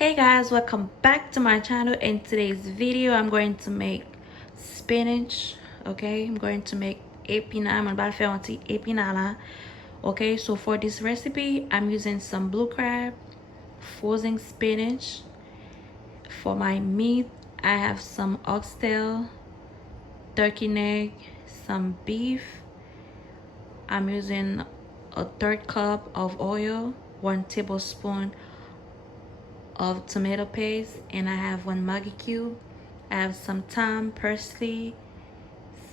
Hey guys, welcome back to my channel. In today's video I'm going to make spinach. Okay, I'm going to make epina. I'm about to faire un petit epina là. Okay, so for this recipe I'm using some blue crab, frozen spinach. For my meat I have some oxtail, turkey neck, some beef. I'm using a third cup of oil, 1 tablespoon of tomato paste, and I have 1 Maggi cube. I have some thyme, parsley,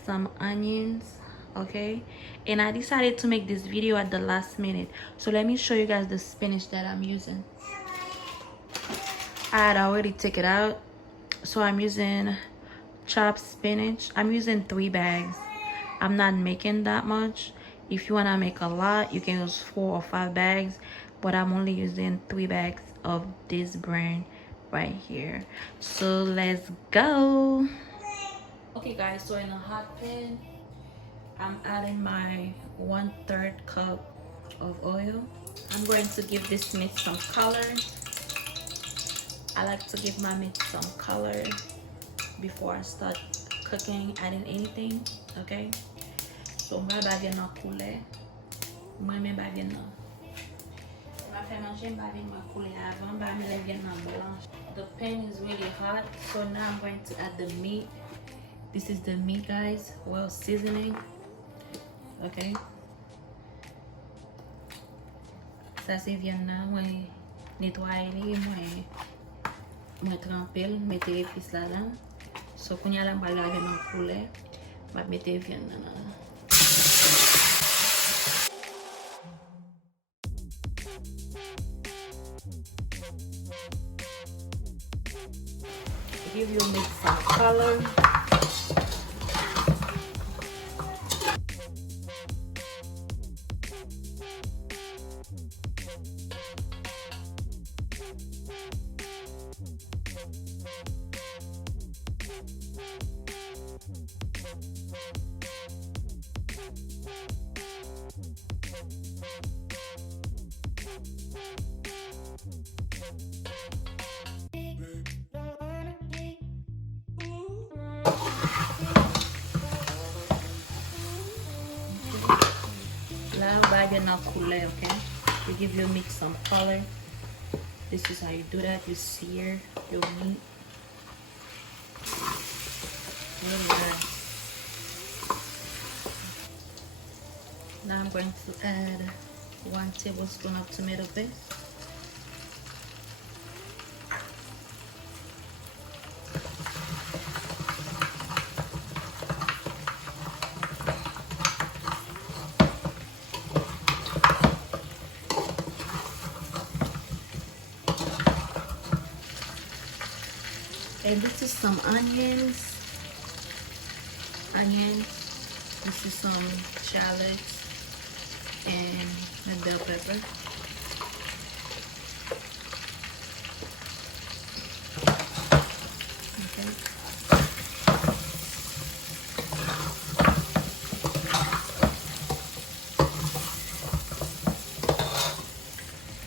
some onions. Okay, and I decided to make this video at the last minute, so let me show you guys the spinach that I'm using. I had already take it out, so I'm using chopped spinach. I'm using 3 bags. I'm not making that much. If you want to make a lot you can use 4 or 5 bags, but I'm only using 3 bags of this brand right here. So let's go. Okay guys, so in a hot pan I'm adding my 1/3 cup of oil. I'm going to give this meat some color. I like to give my meat some color before I start cooking, adding anything. Okay, so my bagay nan koule. Mwen men bagay nan. Ma fè manje bagay nan koule avan, ba me bagay nan blanche. The pan is really hot, so now I'm going to add the meat. This is the meat guys, well seasoning. Okay. Sa se vyen nan, mwen netwaye li, mwen trempel, mette epis la lan. So kounya la mwa lave nan koule, mwa mette vyen nan. Give your meat some color. Now bagay na koule, okay? You give your meat some color. This is how you do that. You sear your meat. Really nice. Now I'm going to add 1 tablespoon of tomato paste. And this is some onions. This is some shallots and bell pepper. Okay.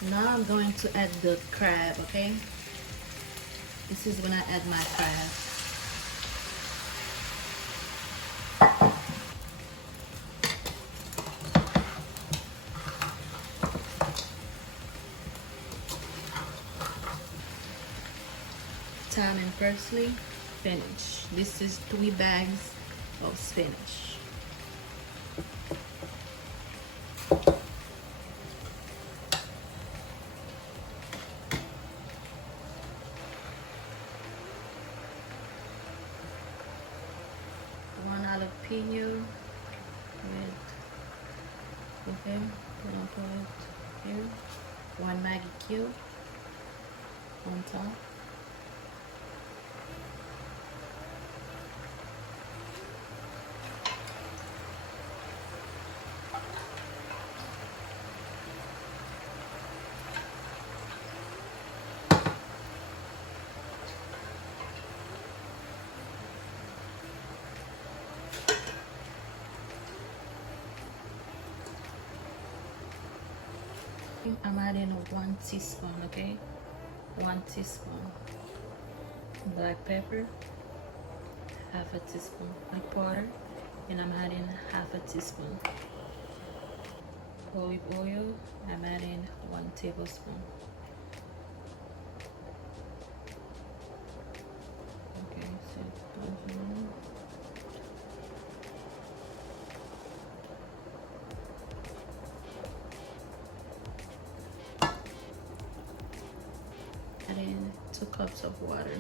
Now I'm going to add the crab, okay? This is when I add my crab. Thyme and parsley, spinach. This is 3 bags of spinach. Jalapeno with him. Gonna put it here. 1 Maggi cube on top. I'm adding 1 teaspoon, okay? 1 teaspoon black pepper, half a teaspoon like powder, and I'm adding half a teaspoon olive oil. I'm adding 1 tablespoon. Okay, so adding 2 cups of water.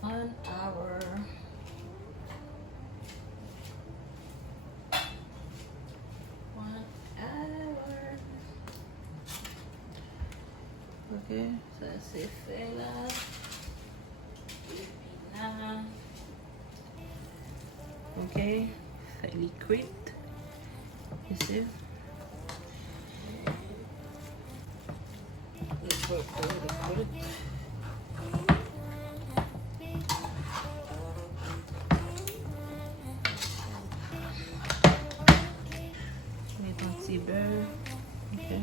One hour. Okay, so c'est fait là. Epina. Okay, fairly quick. You see? Let's work really quick. With un petit beurre. Okay.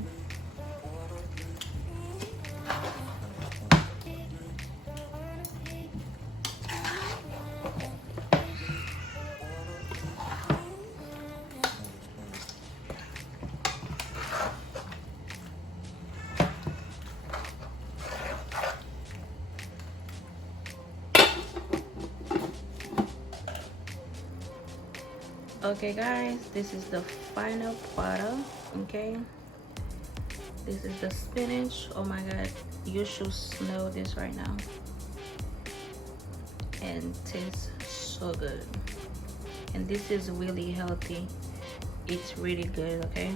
Okay guys, this is the final product. Okay, this is the spinach. Oh my god, you should smell this right now, and tastes so good. And this is really healthy. It's really good. Okay,